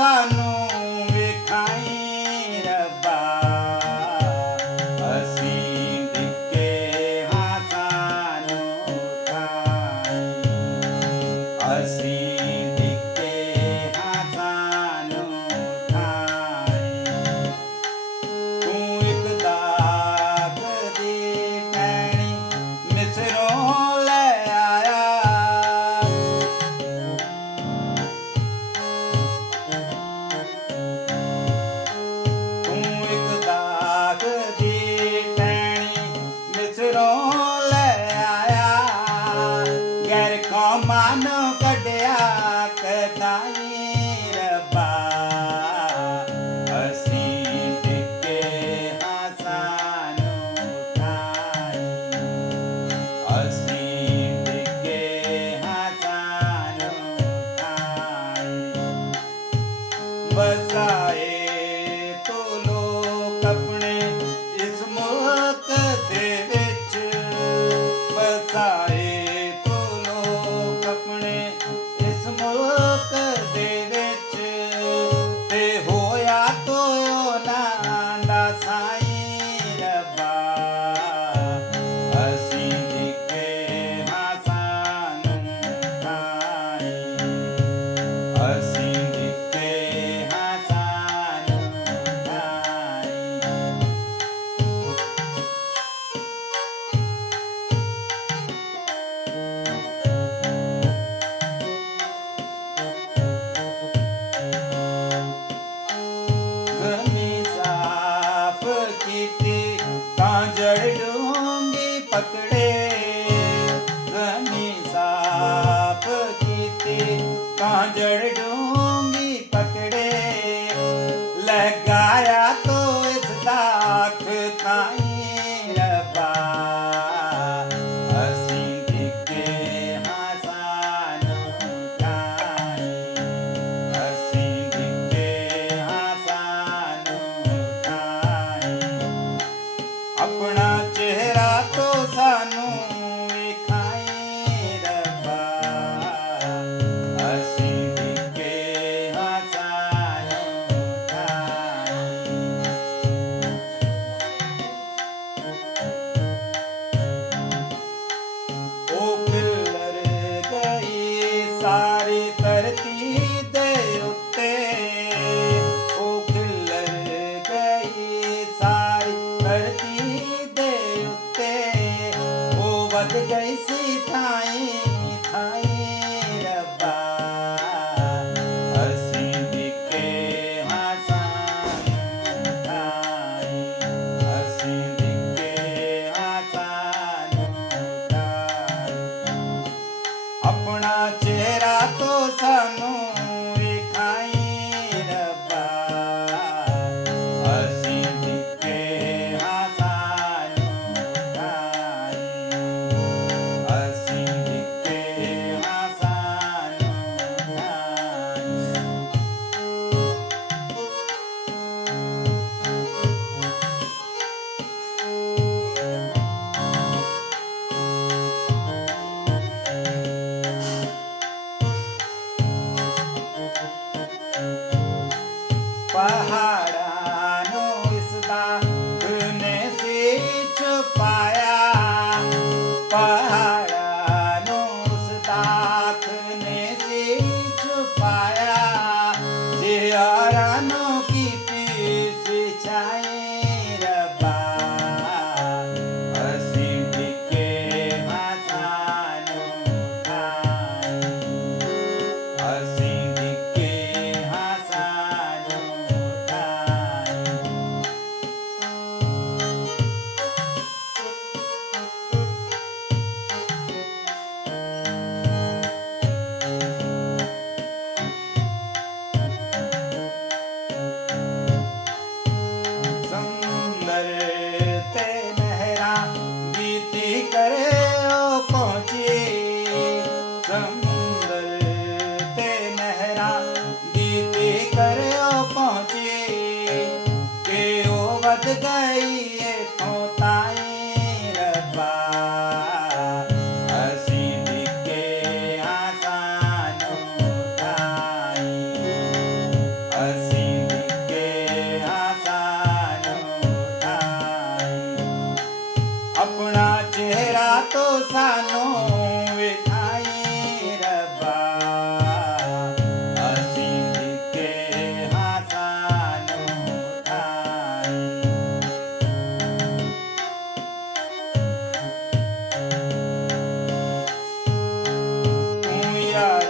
ਸਾਨੂੰ ਵੇਖਾਈ ਰੱਬਾ, ਅਸੀਂ ਡਿੱਗੇ ਹਾਂ ਸਾਨੂੰ ਉਠਾਈ, ਅਸੀਂ ਡਿੱਗੇ ਹਾਂ ਸਾਨੂੰ ਉਠਾਈ। ਤੂੰ ਇੱਕ ਦਾਗ ਦੀ ਟਹਿਣੀ ਮਿਸਰੋਂ ਲੈ ਆਇਆ, ਗੈਰ ਕੌਮਾਂ ਨੂੰ ਕੱਢਿਆ ਕਦਾਈ ਰੱਬਾ, ਅਸੀਂ ਡਿੱਗੇ ਹਾਂ ਸਾਨੂੰ ਉਠਾਈ, ਅਸੀਂ ਡਿੱਗੇ ਹਾਂ ਸਾਨੂੰ ਉਠਾਈ। ਵਸਾਏ ਤੂੰ ਲੋਕ ਆਪਣੇ ਇਸ ਮੁਲਕ ਦੇ ਵਿੱਚ, ਵਸਾਏ ਤੂੰ ਲੋਕ ਆਪਣੇ ਇਸ ਮੁਲਕ ਦੇ ਵਿੱਚ, ਤੇ ਹੋਇਆ ਤੂੰ ਉਹਨਾਂ ਦਾ ਸਾਈਂ ਰੱਬਾ, ਅਸੀਂ ਡਿੱਗੇ ਹਾਂ ਸਾਨੂੰ ਉਠਾਈ, ਅਸੀਂ ਡਿੱਗੇ ਹਾਂ ਸਾਨੂੰ ਉਠਾਈ। ਜ਼ਮੀਨ ਸਾਫ਼ ਕੀਤੀ ਤਾਂ ਜੜ ਡੂੰਘੀ ਪਕੜੇ, ਜ਼ਮੀਨ ਸਾਫ਼ ਕੀਤੀ ਤਾਂ ਜੜ ਡੂੰਘੀ ਪਕੜੇ, ਲਗਾਇਆ ਤੂੰ ਇਸ ਦਾਖ ਤਾਈਂ ਰੱਬਾ, ਅਸੀਂ ਡਿੱਗੇ ਹਾਂ ਸਾਨੂੰ ਉਠਾਈ, ਅਸੀਂ ਡਿੱਗੇ ਹਾਂ ਸਾਨੂੰ ਉਠਾਈ। ਆਪਣਾ ਚਿਹਰਾ ਤੂੰ ਸਾਨੂੰ ਵੇਖਾਈ ਰੱਬਾ, ਅਸੀਂ ਡਿੱਗੇ ਹਾਂ ਸਾਨੂੰ ਉਠਾਈ। ਉਹ ਖਿਲਰ ਗਈ ਸਾਰੀ ਧਰਤੀ ਦੇ ਉੱਤੇ, ਉਹ ਖਿਲਰ ਗਈ ਸਾਰੀ ਧਰਤੀ ਦੇ ਉੱਤੇ, ਉਹ ਵੱਧ ਗਈ ਸੀ ਥਾਈਂ ਥਾਈਂ ਰੱਬਾ, ਅਸੀਂ ਡਿੱਗੇ ਹਾਂ ਸਾਨੂੰ ਉਠਾਈ, ਅਸੀਂ ਡਿੱਗੇ ਹਾਂ ਸਾਨੂੰ ਉਠਾਈ। ਆਪਣਾ ਚਿਹਰਾ ਤੂੰ ਸਾਨੂੰ ਵੇਖਾਈ ਰੱਬਾ, ਅਸੀਂ ਡਿੱਗੇ ਹਾਂ ਸਾਨੂੰ ਉਠਾਈ, ਅਸੀਂ ਚਿਹਰਾ ਤੋ ਸਾਨੂੰ ਵਿਖਾਈ ਰੱਬਾ ਅਸੀਂ ਡਿੱਗੇ ਹਾਂ ਸਾਨੂੰ ਉਠਾਈ ਤੂੰ ਯਾਰ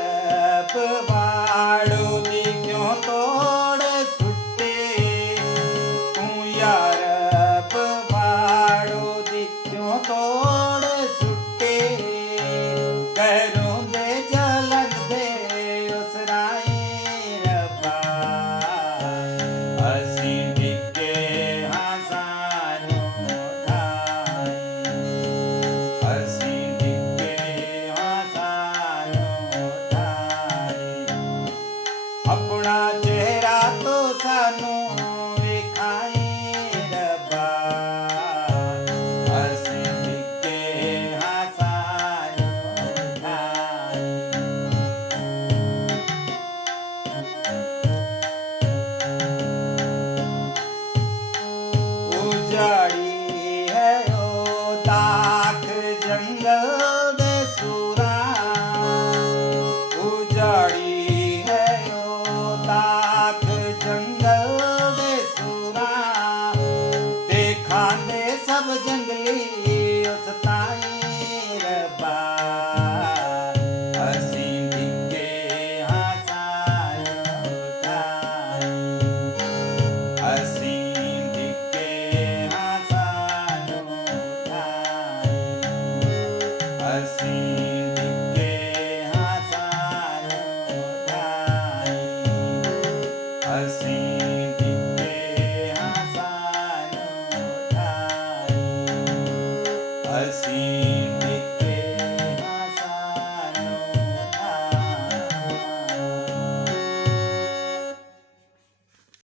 ਪਵਾੜੂ ਦੀ ਕਿਉਂ ਤੋੜ ਸੁੱਟੀ ਤੂੰ ਯਾਰ ਪਵਾੜੂ ਦੀ ਕਿਉਂ ਤੋੜ ਸੁੱਟੀ ਘਰੋਂ ਦੇ ਜਲਨ ਦੇ ਉਸ ਰਾਈ ਰੱਬਾ ਅਸੀਂ ਡਿੱਗੇ ਹਾਂ ਸਾਨੂੰ ਉਠਾਈ ਅਸੀਂ ਡਿੱਗੇ ਹਾਂ ਸਾਨੂੰ ਉਠਾਈ ਆਪਣਾ ਚਿਹਰਾ ਤੋ ਸਾਨੂੰ ਵਿਖਾਈ ਰੱਬਾ ਅਸੀਂ ਡਿੱਗੇ ਹਾਂ ਸਾਨੂੰ ਉਠਾਈ ਉਜਾੜੀ ਹੈ ਉਹ ਦਾਖ ਜੰਗਲ ਦੇ ਸੂਰਾਂ ਉਜਾੜੀ ਹੈ ਉਹ ਦਾਖ ਜੰਗਲ ਦੇ ਸੂਰਾਂ ਤੇ ਖਾਂਦੇ ਸਭ ਜੰਗਲੀ